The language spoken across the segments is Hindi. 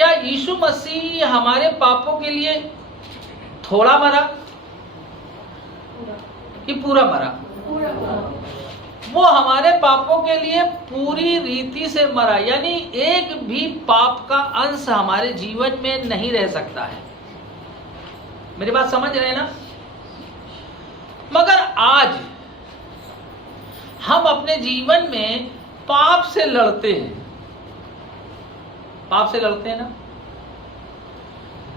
क्या यीशु मसीह हमारे पापों के लिए थोड़ा मरा कि पूरा मरा? वो हमारे पापों के लिए पूरी रीति से मरा, यानी एक भी पाप का अंश हमारे जीवन में नहीं रह सकता है। मेरी बात समझ रहे हैं ना? मगर आज हम अपने जीवन में पाप से लड़ते हैं, पाप से लड़ते हैं ना।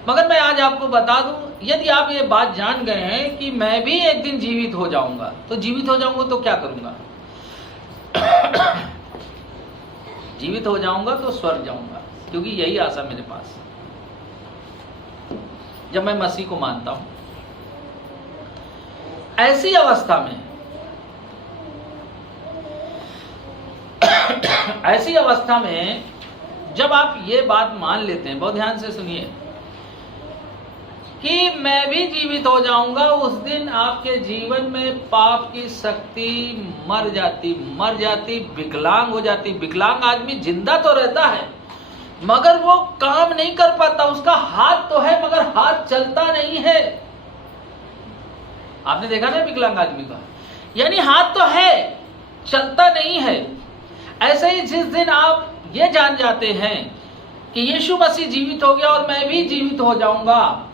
मगर मैं आज आपको बता दूं, यदि आप ये बात जान गए हैं कि मैं भी एक दिन जीवित हो जाऊंगा, तो जीवित हो जाऊंगा तो क्या करूंगा? जीवित हो जाऊंगा तो स्वर्ग जाऊंगा, क्योंकि यही आशा मेरे पास जब मैं मसीह को मानता हूं। ऐसी अवस्था में ऐसी अवस्था में जब आप ये बात मान लेते हैं, बहुत ध्यान से सुनिए, कि मैं भी जीवित हो जाऊंगा, उस दिन आपके जीवन में पाप की शक्ति मर जाती, विकलांग हो जाती। विकलांग आदमी जिंदा तो रहता है मगर वो काम नहीं कर पाता। उसका हाथ तो है मगर हाथ चलता नहीं है। आपने देखा ना विकलांग आदमी का, यानी हाथ तो है, चलता नहीं है। ऐसे ही जिस दिन आप ये जान जाते हैं कि यीशु मसीह जीवित हो गया और मैं भी जीवित हो जाऊंगा,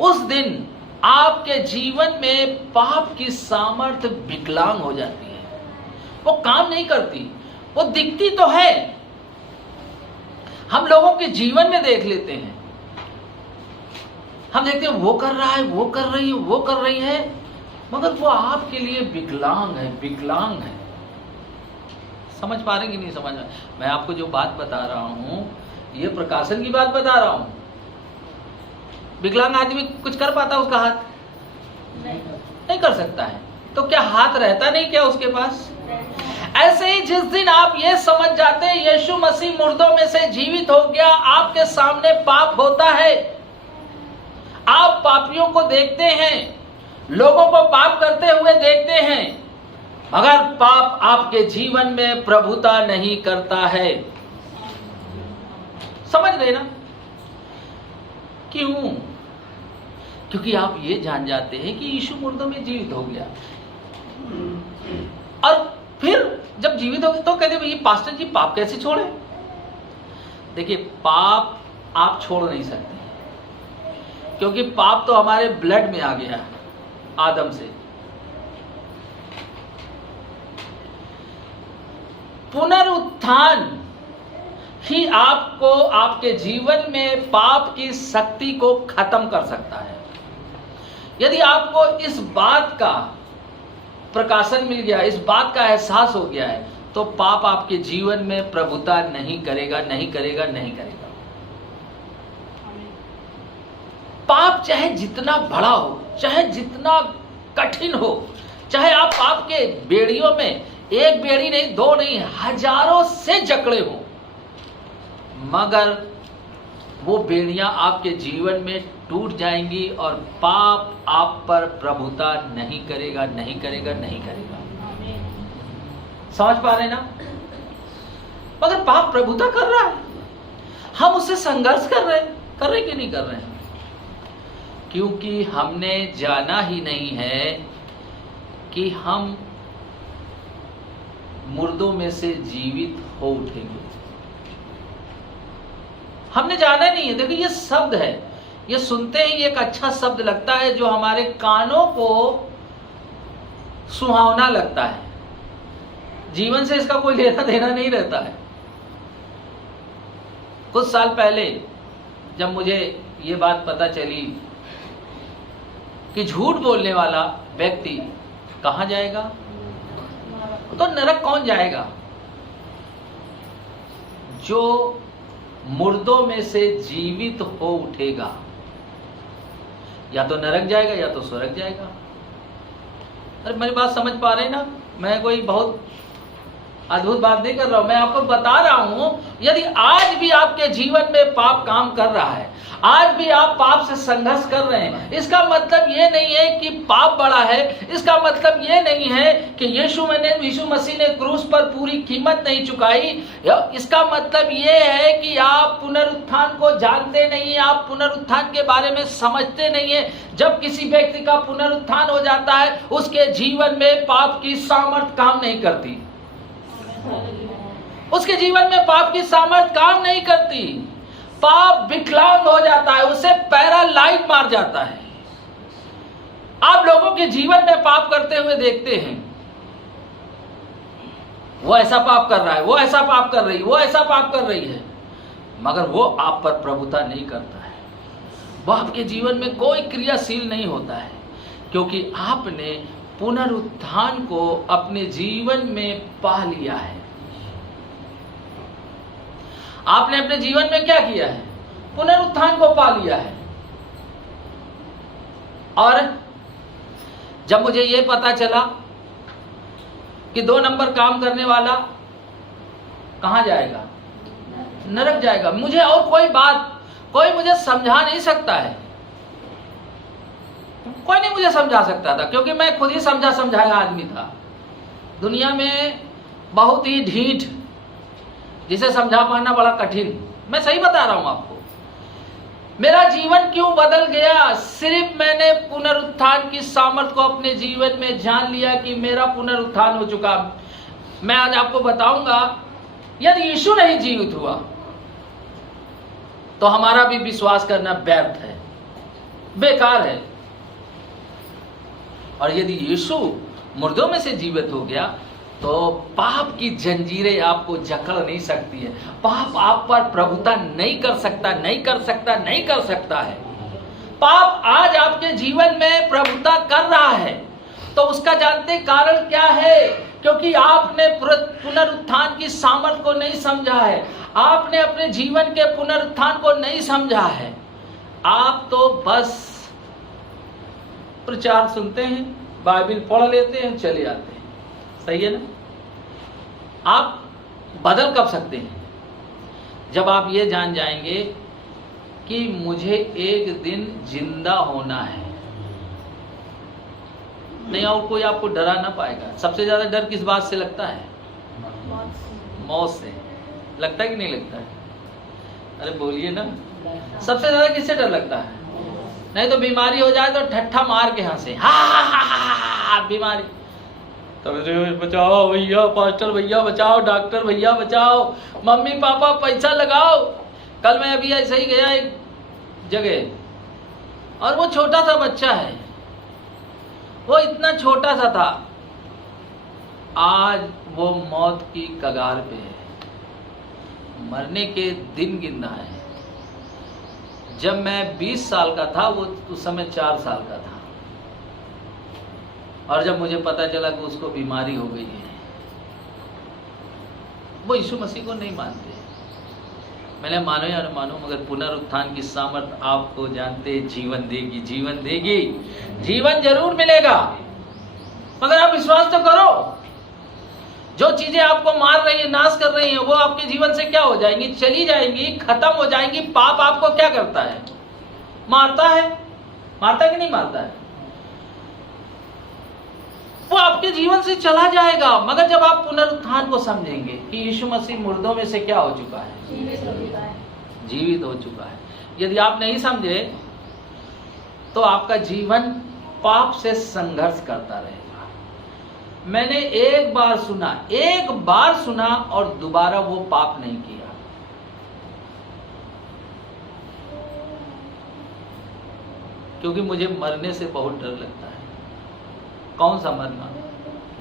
उस दिन आपके जीवन में पाप की सामर्थ्य विकलांग हो जाती है। वो काम नहीं करती, वो दिखती तो है। हम लोगों के जीवन में देख लेते हैं, हम देखते हैं वो कर रहा है, वो कर रही है, वो कर रही है, मगर वो आपके लिए विकलांग है, विकलांग है। समझ पा रहे कि नहीं समझ? मैं आपको जो बात बता रहा हूं, ये प्रकाशन की बात बता रहा हूं। विकलांग आदमी कुछ कर पाता? उसका हाथ नहीं कर सकता है, तो क्या हाथ रहता नहीं क्या उसके पास? ऐसे ही जिस दिन आप ये समझ जाते हैं यीशु मसीह मुर्दों में से जीवित हो गया, आपके सामने पाप होता है, आप पापियों को देखते हैं, लोगों को पाप करते हुए देखते हैं, मगर पाप आपके जीवन में प्रभुता नहीं करता है। समझ रहे ना? क्यों? क्योंकि आप ये जान जाते हैं कि यीशु मुर्दों में जीवित हो गया। और फिर जब जीवित हो गए तो कहते भाई पास्टर जी पाप कैसे छोड़े? देखिए, पाप आप छोड़ नहीं सकते, क्योंकि पाप तो हमारे ब्लड में आ गया आदम से। पुनरुत्थान ही आपको आपके जीवन में पाप की शक्ति को खत्म कर सकता है। यदि आपको इस बात का प्रकाशन मिल गया, इस बात का एहसास हो गया है, तो पाप आपके जीवन में प्रभुता नहीं करेगा, नहीं करेगा, नहीं करेगा। पाप चाहे जितना बड़ा हो, चाहे जितना कठिन हो, चाहे आप पाप के बेड़ियों में एक बेड़ी नहीं, दो नहीं, हजारों से जकड़े हो, मगर वो बेड़ियां आपके जीवन में टूट जाएंगी और पाप आप पर प्रभुता नहीं करेगा, नहीं करेगा, नहीं करेगा। समझ पा रहे ना? मगर पाप प्रभुता कर रहा है, हम उससे संघर्ष कर रहे कि नहीं कर रहे हैं? क्योंकि हमने जाना ही नहीं है कि हम मुर्दों में से जीवित हो उठेंगे। हमने जाना नहीं है। देखो, ये शब्द है, ये सुनते ही एक अच्छा शब्द लगता है जो हमारे कानों को सुहावना लगता है, जीवन से इसका कोई लेना देना नहीं रहता है। कुछ साल पहले जब मुझे ये बात पता चली कि झूठ बोलने वाला व्यक्ति कहां जाएगा, तो नरक कौन जाएगा? जो मुर्दों में से जीवित हो उठेगा, या तो नरक जाएगा या तो स्वर्ग जाएगा। अरे मेरी बात समझ पा रहे हैं ना? मैं कोई बहुत अद्भुत बात नहीं कर रहा हूं, मैं आपको बता रहा हूं, यदि आज भी आपके जीवन में पाप काम कर रहा है, आज भी आप पाप से संघर्ष कर रहे हैं। इसका मतलब ये नहीं है कि पाप बड़ा है, इसका मतलब ये नहीं है कि यीशु मसीह ने क्रूस पर पूरी कीमत नहीं चुकाई। इसका मतलब ये है कि आप पुनरुत्थान को जानते नहीं, आप पुनरुत्थान के बारे में समझते नहीं है। जब किसी व्यक्ति का पुनरुत्थान हो जाता है, उसके जीवन में पाप की सामर्थ काम नहीं करती, उसके जीवन में पाप की सामर्थ काम नहीं करती। पाप विकलांग हो जाता है, उसे पैरालाइज मार जाता है। आप लोगों के जीवन में पाप करते हुए देखते हैं, वो ऐसा पाप कर रहा है, वो ऐसा पाप कर रही है, वो ऐसा पाप कर रही है, मगर वो आप पर प्रभुता नहीं करता है। वो आपके जीवन में कोई क्रियाशील नहीं होता है, क्योंकि आपने पुनरुत्थान को अपने जीवन में पा लिया है। आपने अपने जीवन में क्या किया है? पुनरुत्थान को पा लिया है। और जब मुझे यह पता चला कि 2 नंबर काम करने वाला कहां जाएगा? नरक जाएगा। मुझे और कोई मुझे समझा नहीं सकता है, कोई नहीं मुझे समझा सकता था, क्योंकि मैं खुद ही समझाया आदमी था। दुनिया में बहुत ही ढीठ, जिसे समझा पाना बड़ा कठिन। मैं सही बता रहा हूं आपको। मेरा जीवन क्यों बदल गया? सिर्फ मैंने पुनरुत्थान की सामर्थ को अपने जीवन में जान लिया कि मेरा पुनरुत्थान हो चुका। मैं आज आपको बताऊंगा, यदि यीशु नहीं जीवित हुआ तो हमारा भी विश्वास करना व्यर्थ है, बेकार है। और यदि यीशु मुर्दों में से जीवित हो गया तो पाप की जंजीरें आपको जकड़ नहीं सकती है। पाप आप पर प्रभुता नहीं कर सकता है। पाप आज आपके जीवन में प्रभुता कर रहा है, तो उसका जानते कारण क्या है? क्योंकि आपने पुनरुत्थान की सामर्थ को नहीं समझा है, आपने अपने जीवन के पुनरुत्थान को नहीं समझा है। आप तो बस प्रचार सुनते हैं, बाइबल पढ़ लेते हैं, चले आते हैं। सही है ना? आप बदल कब सकते हैं? जब आप ये जान जाएंगे कि मुझे एक दिन जिंदा होना है। नहीं, और कोई आपको डरा ना पाएगा। सबसे ज्यादा डर किस बात से लगता है? मौत से। लगता है कि नहीं लगता है? अरे बोलिए ना। सबसे ज्यादा किससे डर लगता है? नहीं तो बीमारी हो जाए तो ठट्ठा मार के हंसे, हा बीमारी। तो बचाओ भैया, पास्टर भैया बचाओ, डॉक्टर भैया बचाओ, मम्मी पापा पैसा लगाओ। कल मैं अभी ऐसे ही गया एक जगह, और वो छोटा सा बच्चा है, वो इतना छोटा सा था, आज वो मौत की कगार पे है, मरने के दिन गिन रहा है। जब मैं 20 साल का था, वो उस समय 4 साल का था। और जब मुझे पता चला कि उसको बीमारी हो गई है, वो यीशु मसीह को नहीं मानते। मैंने मानो या न मानो, मगर पुनरुत्थान की सामर्थ आपको जानते जीवन देगी, जीवन जरूर मिलेगा, मगर आप विश्वास तो करो। जो चीजें आपको मार रही है, नाश कर रही है, वो आपके जीवन से क्या हो जाएंगी? चली जाएंगी, खत्म हो जाएंगी। पाप आपको क्या करता है? मारता है कि नहीं मारता है? वो आपके जीवन से चला जाएगा। मगर जब आप पुनरुत्थान को समझेंगे कि यीशु मसीह मुर्दों में से क्या हो चुका है? जीवित हो चुका है। यदि आप नहीं समझे तो आपका जीवन पाप से संघर्ष करता रहेगा। मैंने एक बार सुना और दोबारा वो पाप नहीं किया। क्योंकि मुझे मरने से बहुत डर लगता है। कौन सा मरना?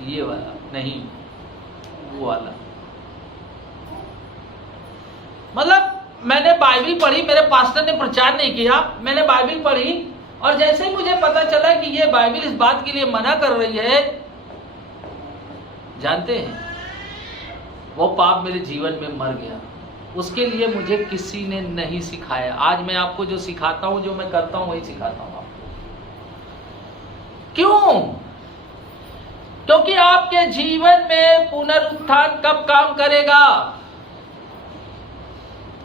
ये वाला नहीं, वो वाला। मतलब मैंने बाइबल पढ़ी, मेरे पास्टर ने प्रचार नहीं किया, मैंने बाइबल पढ़ी, और जैसे ही मुझे पता चला कि ये बाइबल इस बात के लिए मना कर रही है, जानते हैं, वो पाप मेरे जीवन में मर गया। उसके लिए मुझे किसी ने नहीं सिखाया। आज मैं आपको जो सिखाता हूं, जो मैं करता हूं, वही सिखाता हूं आपको। क्यों? क्योंकि आपके जीवन में पुनरुत्थान कब काम करेगा?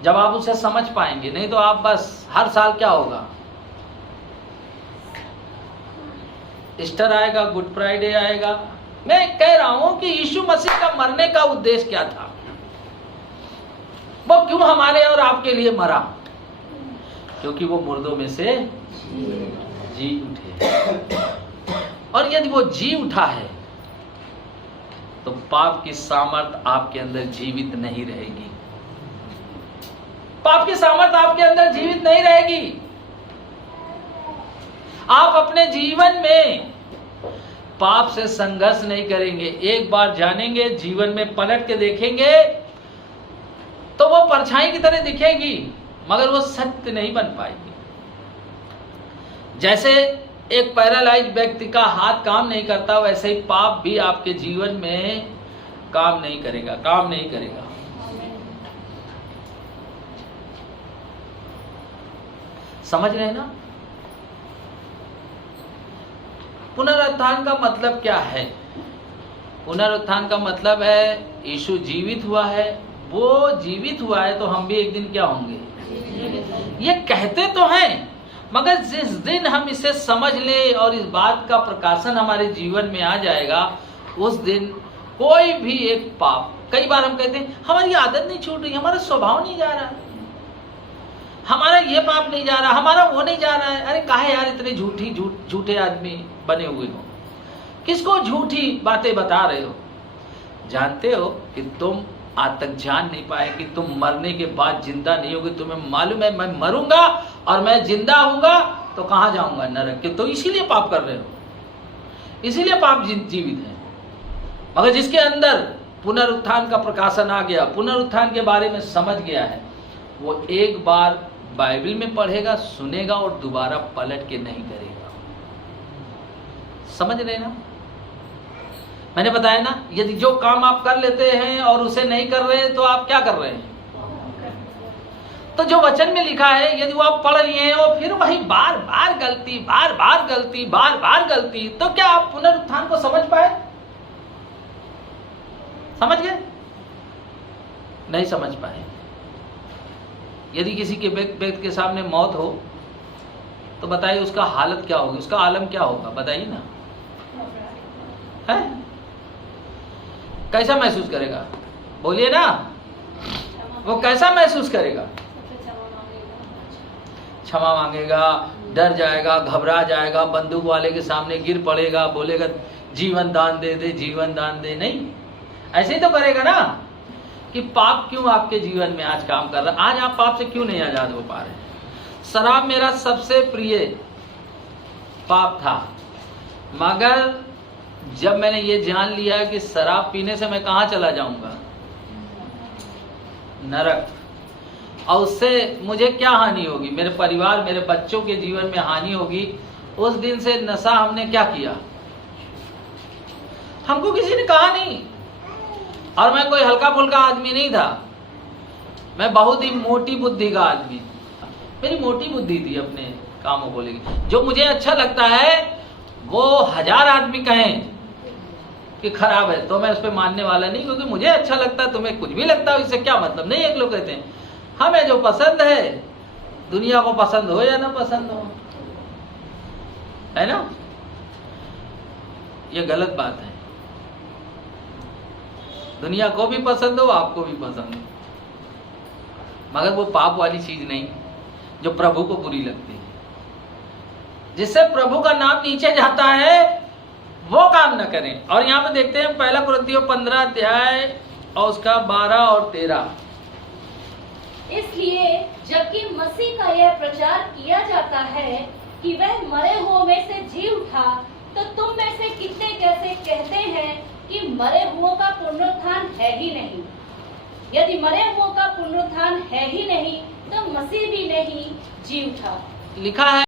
जब आप उसे समझ पाएंगे। नहीं तो आप बस हर साल क्या होगा, ईस्टर आएगा, गुड फ्राइडे आएगा। मैं कह रहा हूं कि यीशु मसीह का मरने का उद्देश्य क्या था, वो क्यों हमारे और आपके लिए मरा? क्योंकि वो मुर्दों में से जी उठे, और यदि वो जी उठा है तो पाप की सामर्थ आपके अंदर जीवित नहीं रहेगी। पाप की सामर्थ आपके अंदर जीवित नहीं रहेगी। आप अपने जीवन में पाप से संघर्ष नहीं करेंगे। एक बार जानेंगे, जीवन में पलट के देखेंगे तो वो परछाई की तरह दिखेगी, मगर वो सत्य नहीं बन पाएगी। जैसे एक पैरालाइज व्यक्ति का हाथ काम नहीं करता, वैसे ही पाप भी आपके जीवन में काम नहीं करेगा, काम नहीं करेगा। समझ रहे हैं ना? पुनरुत्थान का मतलब क्या है? पुनरुत्थान का मतलब है यीशु जीवित हुआ है। वो जीवित हुआ है तो हम भी एक दिन क्या होंगे? ये कहते तो हैं, मगर जिस दिन हम इसे समझ ले और इस बात का प्रकाशन हमारे जीवन में आ जाएगा, उस दिन कोई भी एक पाप, कई बार हम कहते हैं हमारी आदत नहीं छूट रही, हमारा स्वभाव नहीं जा रहा, हमारा ये पाप नहीं जा रहा, हमारा वो नहीं जा रहा है। अरे काहे यार इतने झूठे आदमी बने हुए हो, किसको झूठी बातें बता रहे हो? जानते हो कि तुम आज तक जान नहीं पाए कि तुम मरने के बाद जिंदा नहीं होगे। तुम्हें मालूम है मैं मरूंगा और मैं जिंदा होऊंगा तो कहां जाऊंगा? नरक के। तो इसीलिए पाप कर रहे हो, इसीलिए पाप जीवित है। मगर जिसके अंदर पुनरुत्थान का प्रकाशन आ गया, पुनरुत्थान के बारे में समझ गया है, वो एक बार बाइबल में पढ़ेगा, सुनेगा और दोबारा पलट के नहीं करेगा। समझ रहे ना? मैंने बताया ना, यदि जो काम आप कर लेते हैं और उसे नहीं कर रहे हैं तो आप क्या कर रहे हैं? तो जो वचन में लिखा है, यदि वो आप पढ़ लिए हैं और फिर वही बार बार गलती, बार बार गलती, बार बार गलती, तो क्या आप पुनरुत्थान को समझ पाए? समझ गए? नहीं समझ पाए। यदि किसी के व्यक्ति के सामने मौत हो तो बताइए उसका हालत क्या होगी, उसका आलम क्या होगा? बताइए ना, है? कैसा महसूस करेगा? बोलिए ना, वो कैसा महसूस करेगा? क्षमा मांगेगा, डर जाएगा, घबरा जाएगा, बंदूक वाले के सामने गिर पड़ेगा, बोलेगा जीवन दान दे दे, जीवन दान दे। नहीं, ऐसे ही तो करेगा ना। कि पाप क्यों आपके जीवन में आज काम कर रहा है? आज आप पाप से क्यों नहीं आजाद हो पा रहे? शराब मेरा सबसे प्रिय पाप था, मगर जब मैंने ये जान लिया कि शराब पीने से मैं कहां चला जाऊंगा? नरक। और उससे मुझे क्या हानि होगी? मेरे परिवार, मेरे बच्चों के जीवन में हानि होगी। उस दिन से नशा हमने क्या किया? हमको किसी ने कहा नहीं, और मैं कोई हल्का फुल्का आदमी नहीं था, मैं बहुत ही मोटी बुद्धि का आदमी। मेरी मोटी बुद्धि थी अपने कामों को लेकर। जो मुझे अच्छा लगता है वो 1000 आदमी कहें कि खराब है तो मैं उस पर मानने वाला नहीं, क्योंकि मुझे अच्छा लगता है। तुम्हें कुछ भी लगता है इससे क्या मतलब? नहीं, एक लोग कहते हैं हमें जो पसंद है, दुनिया को पसंद हो या ना पसंद हो, है ना? ये गलत बात है। दुनिया को भी पसंद हो, आपको भी पसंद हो, मगर वो पाप वाली चीज नहीं जो प्रभु को बुरी लगती है, जिससे प्रभु का नाम नीचे जाता है, वो काम न करें। और यहाँ पे देखते हैं 1 कुरिन्थियों 15 अध्याय और उसका 12 और 13। इसलिए जबकि मसीह का यह प्रचार किया जाता है कि वह मरे हुओं में से जी उठा, तो तुम में से कितने कैसे कहते हैं कि मरे हुओं का पुनरुत्थान है ही नहीं? यदि मरे हुओं का पुनरुत्थान है ही नहीं तो मसीह भी नहीं जी उठा। लिखा है